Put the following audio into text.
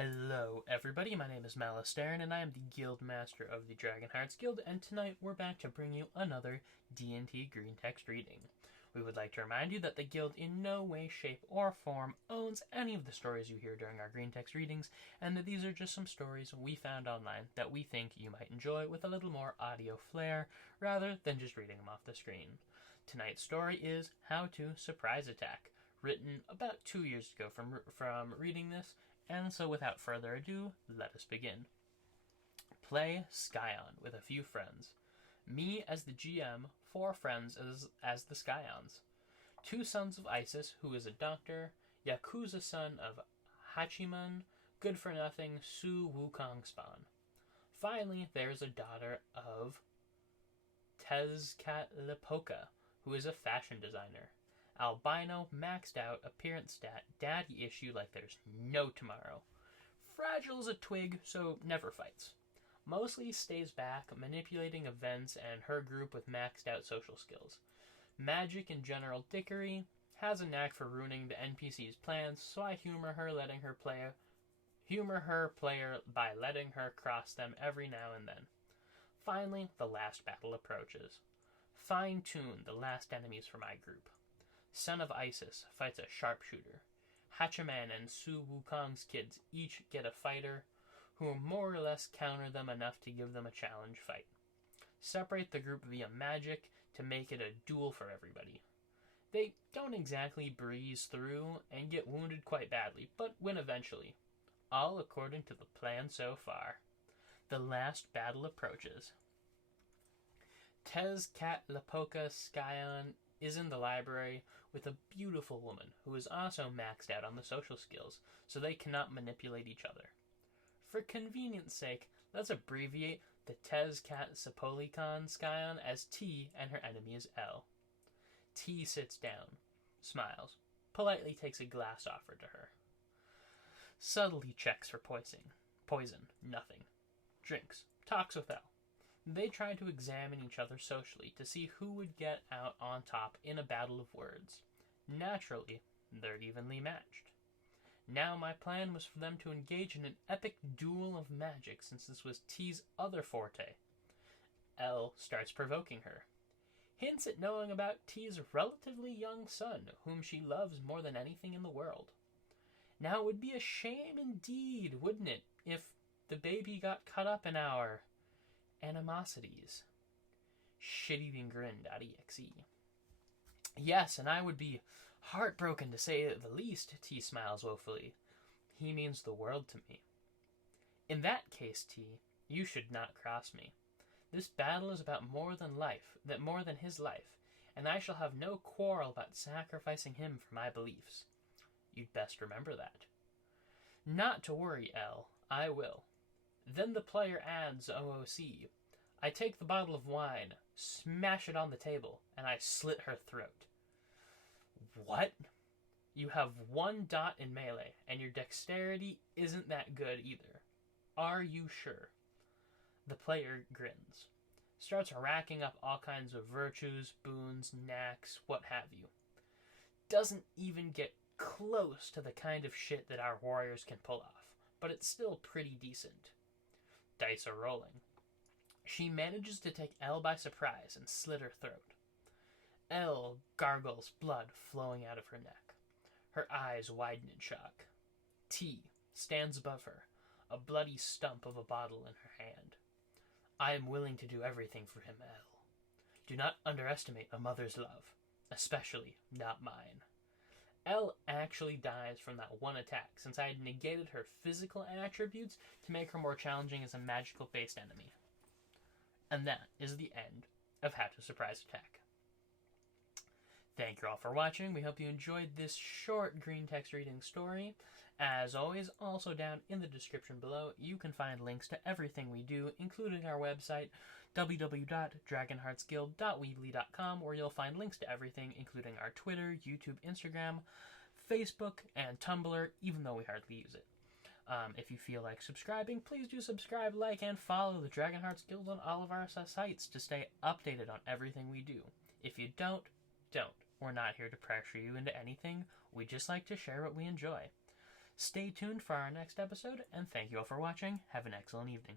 Hello everybody, my name is Malasteren and I am the Guild Master of the Dragonhearts Guild, and tonight we're back to bring you another D&D Greentext reading. We would like to remind you that the Guild in no way, shape, or form owns any of the stories you hear during our Greentext readings, and that these are just some stories we found online that we think you might enjoy with a little more audio flair, rather than just reading them off the screen. Tonight's story is How to Surprise Attack, written about 2 years ago from reading this. And so without further ado, let us begin. Play Scion with a few friends. Me as the GM, 4 friends as the Scions. 2 sons of Isis, who is a doctor, Yakuza son of Hachiman, good for nothing Su Wukong spawn. Finally, there's a daughter of Tezcatlipoca, who is a fashion designer. Albino, maxed out, appearance stat, daddy issue like there's no tomorrow. Fragile as a twig, so never fights. Mostly stays back, manipulating events and her group with maxed out social skills. Magic and general dickery, has a knack for ruining the NPC's plans, so I humor her player by letting her cross them every now and then. Finally, the last battle approaches. Fine-tune the last enemies for my group. Son of Isis fights a sharpshooter. Hachiman and Su Wukong's kids each get a fighter who more or less counter them enough to give them a challenge fight. Separate the group via magic to make it a duel for everybody. They don't exactly breeze through and get wounded quite badly, but win eventually. All according to the plan so far. The last battle approaches. Tezcatlipoca Scion is in the library with a beautiful woman who is also maxed out on the social skills, so they cannot manipulate each other. For convenience sake, let's abbreviate the Tezcatlipoca Scion as T and her enemy is L. T sits down, smiles, politely takes a glass offered to her. Subtly checks for poison, nothing. Drinks, talks with L. They try to examine each other socially to see who would get out on top in a battle of words. Naturally, they're evenly matched. Now my plan was for them to engage in an epic duel of magic, since this was T's other forte. L starts provoking her. Hints at knowing about T's relatively young son, whom she loves more than anything in the world. Now it would be a shame indeed, wouldn't it, if the baby got caught up in our animosities. Shit-eating-grin.exe. Yes, and I would be heartbroken to say the least, T smiles woefully. He means the world to me. In that case, T, you should not cross me. This battle is about more than his life, and I shall have no quarrel about sacrificing him for my beliefs. You'd best remember that. Not to worry, L, I will. Then the player adds OOC. I take the bottle of wine, smash it on the table, and I slit her throat. What? You have 1 dot in melee, and your dexterity isn't that good either. Are you sure? The player grins. Starts racking up all kinds of virtues, boons, knacks, what have you. Doesn't even get close to the kind of shit that our warriors can pull off, but it's still pretty decent. Dice are rolling. She manages to take L by surprise and slit her throat. L gargles blood flowing out of her neck. Her eyes widen in shock. T stands above her, a bloody stump of a bottle in her hand. I am willing to do everything for him, L. Do not underestimate a mother's love, especially not mine. L actually dies from that one attack, since I had negated her physical attributes to make her more challenging as a magical-based enemy. And that is the end of How to Surprise Attack. Thank you all for watching. We hope you enjoyed this short Greentext reading story. As always, also down in the description below, you can find links to everything we do, including our website, www.dragonheartsguild.weebly.com, where you'll find links to everything, including our Twitter, YouTube, Instagram, Facebook, and Tumblr, even though we hardly use it. If you feel like subscribing, please do subscribe, like, and follow the Dragonhearts Guild on all of our sites to stay updated on everything we do. If you don't. We're not here to pressure you into anything. We just like to share what we enjoy. Stay tuned for our next episode, and thank you all for watching. Have an excellent evening.